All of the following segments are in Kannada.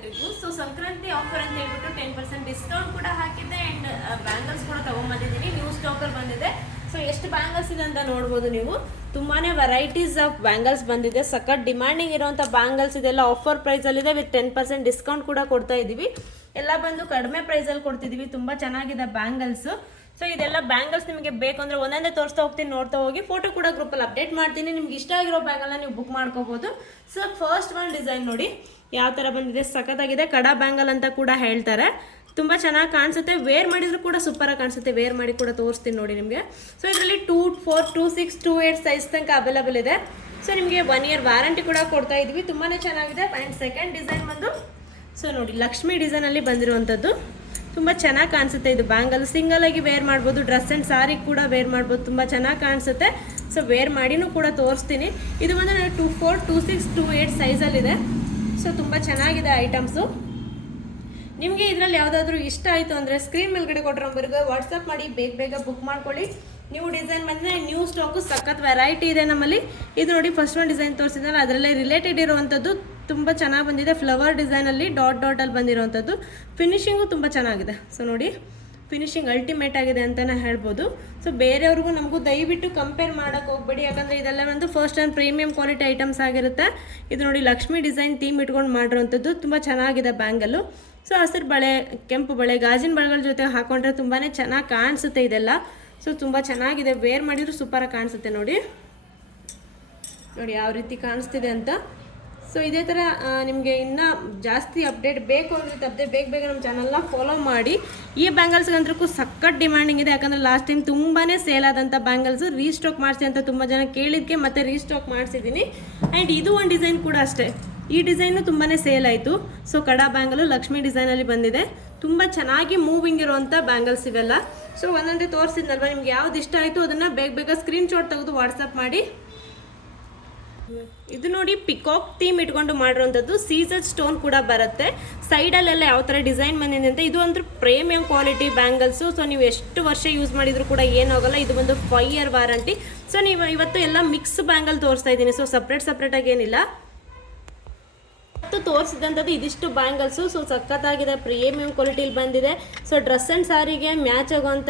ಎಲ್ರಿಗೂ. ಸೊ ಸಂಕ್ರಾಂತಿ ಆಫರ್ ಅಂತ ಹೇಳ್ಬಿಟ್ಟು 10% ಡಿಸ್ಕೌಂಟ್ ಕೂಡ ಹಾಕಿದ್ದೆ ಆ್ಯಂಡ್ ಬ್ಯಾಂಗಲ್ಸ್ ಕೂಡ ತೊಗೊಂಬಂದಿದ್ದೀನಿ. ನ್ಯೂ ಸ್ಟಾಕಲ್ಲಿ ಬಂದಿದೆ. ಸೊ ಎಷ್ಟು ಬ್ಯಾಂಗಲ್ಸ್ ಇದೆ ಅಂತ ನೋಡ್ಬೋದು ನೀವು. ತುಂಬಾ ವೆರೈಟೀಸ್ ಆಫ್ ಬ್ಯಾಂಗಲ್ಸ್ ಬಂದಿದೆ. ಸಖತ್ ಡಿಮ್ಯಾಂಡಿಂಗ್ ಇರೋಂಥ ಬ್ಯಾಂಗಲ್ಸ್ ಇದೆಲ್ಲ ಆಫರ್ ಪ್ರೈಸಲ್ಲಿದೆ. ವಿತ್ 10% ಡಿಸ್ಕೌಂಟ್ ಕೂಡ ಕೊಡ್ತಾ ಇದ್ದೀವಿ. ಎಲ್ಲ ಬಂದು ಕಡಿಮೆ ಪ್ರೈಸಲ್ಲಿ ಕೊಡ್ತಿದ್ದೀವಿ. ತುಂಬ ಚೆನ್ನಾಗಿದೆ ಬ್ಯಾಂಗಲ್ಸು. ಸೊ ಇದೆಲ್ಲ ಬ್ಯಾಂಗಲ್ಸ್ ನಿಮಗೆ ಬೇಕು ಅಂದರೆ ಒಂದೊಂದೇ ತೋರಿಸ್ತಾ ಹೋಗ್ತೀನಿ, ನೋಡ್ತಾ ಹೋಗಿ. ಫೋಟೋ ಕೂಡ ಗ್ರೂಪಲ್ಲಿ ಅಪ್ಡೇಟ್ ಮಾಡ್ತೀನಿ. ನಿಮ್ಗೆ ಇಷ್ಟ ಆಗಿರೋ ಬ್ಯಾಂಗಲ್ನ ನೀವು ಬುಕ್ ಮಾಡ್ಕೋಬೋದು. ಸೊ ಫಸ್ಟ್ ಒನ್ ಡಿಸೈನ್ ನೋಡಿ ಯಾವ ಥರ ಬಂದಿದೆ, ಸಖತ್ತಾಗಿದೆ. ಕಡಾ ಬ್ಯಾಂಗಲ್ ಅಂತ ಕೂಡ ಹೇಳ್ತಾರೆ. ತುಂಬ ಚೆನ್ನಾಗಿ ಕಾಣಿಸುತ್ತೆ. ವೇರ್ ಮಾಡಿದ್ರು ಕೂಡ ಸೂಪರಾಗಿ ಕಾಣಿಸುತ್ತೆ. ವೇರ್ ಮಾಡಿ ಕೂಡ ತೋರಿಸ್ತೀನಿ ನೋಡಿ ನಿಮಗೆ. ಸೊ ಇದರಲ್ಲಿ 2, 4, 2, 6, 2, 8 ಸೈಜ್ ತನಕ ಅವೈಲೇಬಲ್ ಇದೆ. ಸೊ ನಿಮಗೆ 1 ಇಯರ್ ವಾರಂಟಿ ಕೂಡ ಕೊಡ್ತಾ ಇದ್ವಿ. ತುಂಬಾ ಚೆನ್ನಾಗಿದೆ. ಆ್ಯಂಡ್ ಸೆಕೆಂಡ್ ಡಿಸೈನ್ ಬಂದು ಸೊ ನೋಡಿ ಲಕ್ಷ್ಮಿ ಡಿಸೈನಲ್ಲಿ ಬಂದಿರುವಂಥದ್ದು. ತುಂಬ ಚೆನ್ನಾಗಿ ಕಾಣಿಸುತ್ತೆ. ಇದು ಬ್ಯಾಂಗಲ್ ಸಿಂಗಲ್ ಆಗಿ ವೇರ್ ಮಾಡ್ಬೋದು. ಡ್ರೆಸ್ ಆ್ಯಂಡ್ ಸಾರಿ ಕೂಡ ವೇರ್ ಮಾಡ್ಬೋದು. ತುಂಬ ಚೆನ್ನಾಗಿ ಕಾಣಿಸುತ್ತೆ. ಸೊ ವೇರ್ ಮಾಡಿನೂ ಕೂಡ ತೋರಿಸ್ತೀನಿ. ಇದು ಬಂದು 2, 4, 2, 6, 2, 8 ಸೈಜಲ್ಲಿದೆ. ಸೊ ತುಂಬ ಚೆನ್ನಾಗಿದೆ ಐಟಮ್ಸು. ನಿಮಗೆ ಇದರಲ್ಲಿ ಯಾವುದಾದ್ರೂ ಇಷ್ಟ ಆಯಿತು ಅಂದರೆ ಸ್ಕ್ರೀನ್ ಮೇಲ್ಗಡೆ ಕೊಟ್ಟರೆ ನಂಬರ್ಗೆ ವಾಟ್ಸಪ್ ಮಾಡಿ ಬೇಗ ಬುಕ್ ಮಾಡ್ಕೊಳ್ಳಿ. ನ್ಯೂ ಡಿಸೈನ್ ಬಂದರೆ ನ್ಯೂ ಸ್ಟಾಕು ಸಖತ್ ವೆರೈಟಿ ಇದೆ ನಮ್ಮಲ್ಲಿ. ಇದು ನೋಡಿ ಫಸ್ಟ್ ಒಂದು ಡಿಸೈನ್ ತೋರಿಸಿದ್ನಲ್ಲ ಅದರಲ್ಲೇ ರಿಲೇಟೆಡ್ ಇರುವಂಥದ್ದು. ತುಂಬ ಚೆನ್ನಾಗಿ ಬಂದಿದೆ. ಫ್ಲವರ್ ಡಿಸೈನಲ್ಲಿ ಡಾಟಲ್ಲಿ ಬಂದಿರೋವಂಥದ್ದು. ಫಿನಿಶಿಂಗು ತುಂಬ ಚೆನ್ನಾಗಿದೆ. ಸೊ ನೋಡಿ ಫಿನಿಶಿಂಗ್ ಅಲ್ಟಿಮೇಟ್ ಆಗಿದೆ ಅಂತಲೇ ಹೇಳ್ಬೋದು. ಸೊ ಬೇರೆಯವ್ರಿಗೂ ನಮಗೂ ದಯವಿಟ್ಟು ಕಂಪೇರ್ ಮಾಡೋಕ್ಕೆ ಹೋಗ್ಬೇಡಿ. ಯಾಕಂದರೆ ಇದೆಲ್ಲ ಒಂದು first and premium quality items ಆಗಿರುತ್ತೆ. ಇದು ನೋಡಿ ಲಕ್ಷ್ಮಿ ಡಿಸೈನ್ ಥೀಮ್ ಇಟ್ಕೊಂಡು ಮಾಡಿರೋವಂಥದ್ದು. ತುಂಬ ಚೆನ್ನಾಗಿದೆ ಬ್ಯಾಂಗಲ್ಲು. ಸೊ ಹಸಿರು ಬಳೆ, ಕೆಂಪು ಬಳೆ, ಗಾಜಿನ ಬಳೆಗಳ ಜೊತೆ ಹಾಕೊಂಡ್ರೆ ತುಂಬಾ ಚೆನ್ನಾಗಿ ಕಾಣಿಸುತ್ತೆ ಇದೆಲ್ಲ. ಸೊ ತುಂಬ ಚೆನ್ನಾಗಿದೆ. ವೇರ್ ಮಾಡಿದ್ರು ಸೂಪರಾಗಿ ಕಾಣಿಸುತ್ತೆ. ನೋಡಿ ಯಾವ ರೀತಿ ಕಾಣಿಸ್ತಿದೆ ಅಂತ. ಸೊ ಇದೇ ಥರ ನಿಮಗೆ ಇನ್ನೂ ಜಾಸ್ತಿ ಅಪ್ಡೇಟ್ ಬೇಕು ಅಂದರೆ ಬೇಗ ನಮ್ಮ ಚಾನಲ್ನ ಫಾಲೋ ಮಾಡಿ. ಈ ಬ್ಯಾಂಗಲ್ಸ್ಗಂತೂ ಸಖತ್ ಡಿಮ್ಯಾಂಡಿಂಗ್ ಇದೆ. ಯಾಕಂದರೆ ಲಾಸ್ಟ್ ಟೈಮ್ ತುಂಬಾ ಸೇಲ್ ಆದಂಥ ಬ್ಯಾಂಗಲ್ಸು ರೀಸ್ಟಾಕ್ ಮಾಡಿಸಿ ಅಂತ ತುಂಬ ಜನ ಕೇಳಿದ್ದಕ್ಕೆ ಮತ್ತೆ ರೀಸ್ಟಾಕ್ ಮಾಡಿಸಿದ್ದೀನಿ. ಆ್ಯಂಡ್ ಇದು ಒಂದು ಡಿಸೈನ್ ಕೂಡ ಅಷ್ಟೇ. ಈ ಡಿಸೈನು ತುಂಬಾ ಸೇಲ್ ಆಯಿತು. ಸೊ ಕಡಾ ಬ್ಯಾಂಗಲು ಲಕ್ಷ್ಮಿ ಡಿಸೈನಲ್ಲಿ ಬಂದಿದೆ. ತುಂಬ ಚೆನ್ನಾಗಿ ಮೂವಿಂಗ್ ಇರುವಂಥ ಬ್ಯಾಂಗಲ್ಸ್ ಇವೆಲ್ಲ. ಸೊ ಒಂದೊಂದೇ ತೋರಿಸಿದ್ನಲ್ವ, ನಿಮ್ಗೆ ಯಾವ್ದು ಇಷ್ಟ ಆಯಿತು ಅದನ್ನು ಬೇಗ ಸ್ಕ್ರೀನ್ಶಾಟ್ ತೆಗೆದು ವಾಟ್ಸಪ್ ಮಾಡಿ. ಇದು ನೋಡಿ ಪಿಕಾಕ್ ಥೀಮ್ ಇಟ್ಕೊಂಡು ಮಾಡಿರೋಂಥದ್ದು. ಸೀಸರ್ ಸ್ಟೋನ್ ಕೂಡ ಬರುತ್ತೆ. ಸೈಡಲ್ಲೆಲ್ಲ ಯಾವ ಥರ ಡಿಸೈನ್ ಬಂದಿದೆ ಅಂತ. ಇದು ಒಂದು ಪ್ರೀಮಿಯಂ ಕ್ವಾಲಿಟಿ ಬ್ಯಾಂಗಲ್ಸು. ಸೊ ನೀವು ಎಷ್ಟು ವರ್ಷ ಯೂಸ್ ಮಾಡಿದರೂ ಕೂಡ ಏನಾಗಲ್ಲ. ಇದು ಬಂದು 5 ಇಯರ್ ವಾರಂಟಿ. ಸೊ ನೀವು ಇವತ್ತು ಎಲ್ಲ ಮಿಕ್ಸ್ ಬ್ಯಾಂಗಲ್ ತೋರಿಸ್ತಾ ಇದ್ದೀನಿ. ಸೊ ಸಪ್ರೇಟಾಗಿ ಏನಿಲ್ಲ. ತೋರಿಸಿದಂಥದ್ದು ಇದಿಷ್ಟು ಬ್ಯಾಂಗಲ್ಸು. ಸೊ ಸಖತ್ತಾಗಿದೆ. ಪ್ರೀಮಿಯಂ ಕ್ವಾಲಿಟಿಲಿ ಬಂದಿದೆ. ಸೊ ಡ್ರೆಸ್ ಆ್ಯಂಡ್ ಸಾರಿಗೆ ಮ್ಯಾಚ್ ಆಗೋವಂಥ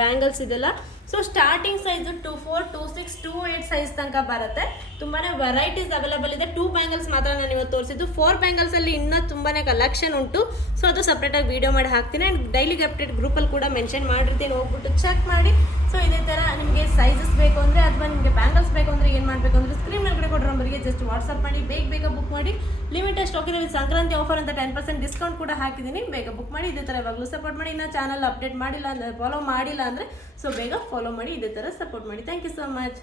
ಬ್ಯಾಂಗಲ್ಸ್ ಇದೆಲ್ಲ. ಸೊ ಸ್ಟಾರ್ಟಿಂಗ್ ಸೈಜು 2, 4, 2, 6, 2, 8 ಸೈಜ್ ತನಕ ಬರುತ್ತೆ. ತುಂಬಾ ವೆರೈಟೀಸ್ ಅವೈಲೇಬಲ್ ಇದೆ. 2 ಬ್ಯಾಂಗಲ್ಸ್ ಮಾತ್ರ ನಾನು ಇವತ್ತು ತೋರಿಸಿದ್ದು. 4 ಬ್ಯಾಂಗಲ್ಸಲ್ಲಿ ಇನ್ನೂ ತುಂಬಾ ಕಲೆಕ್ಷನ್ ಉಂಟು. ಸೊ ಅದು ಸಪ್ರೇಟಾಗಿ ವೀಡಿಯೋ ಮಾಡಿ ಹಾಕ್ತೀನಿ. ಆ್ಯಂಡ್ ಡೈಲಿಗೆ ಅಪ್ಡೇಟ್ ಗ್ರೂಪಲ್ಲಿ ಕೂಡ ಮೆನ್ಷನ್ ಮಾಡಿರ್ತೀನಿ, ಹೋಗ್ಬಿಟ್ಟು ಚೆಕ್ ಮಾಡಿ. ಸೊ ಇದೇ ಥರ ನಿಮಗೆ ಸೈಜಸ್ ಬೇಕು ಅಂದರೆ ಅಥವಾ ನಿಮಗೆ ಬ್ಯಾಂಗಲ್ಸ್ ಬೇಕು ಅಂದರೆ ಏನು ಮಾಡಬೇಕು ಅಂದರೆ ಸ್ಕ್ರೀನ್ ಮೇಲ್ಗಡೆ ಕೊಡೋ ನಂಬರಿಗೆ ಜಸ್ಟ್ ವಾಟ್ಸಪ್ ಮಾಡಿ ಬೇಗ ಬುಕ್ ಮಾಡಿ. ಲಿಮಿಟೆಡ್ ಸ್ಟಾಕ್ ಇದೆ. ವಿತ್ ಸಂಕ್ರಾಂತಿ ಆಫರ್ ಅಂತ 10% ಡಿಸ್ಕೌಂಟ್ ಕೂಡ ಹಾಕಿದ್ದೀನಿ. ಬೇಗ ಬುಕ್ ಮಾಡಿ. ಇದೇ ಥರ ಇವಾಗಲೂ ಸಪೋರ್ಟ್ ಮಾಡಿ. ಇನ್ನೂ ಚಾನಲ್ ಅಪ್ಡೇಟ್ ಮಾಡಿಲ್ಲ ಅಂದರೆ ಫಾಲೋ ಮಾಡಿಲ್ಲ ಅಂದರೆ ಸೊ ಬೇಗ ಫಾಲೋ ಮಾಡಿ. ಇದೇ ಥರ ಸಪೋರ್ಟ್ ಮಾಡಿ. Thank you so much.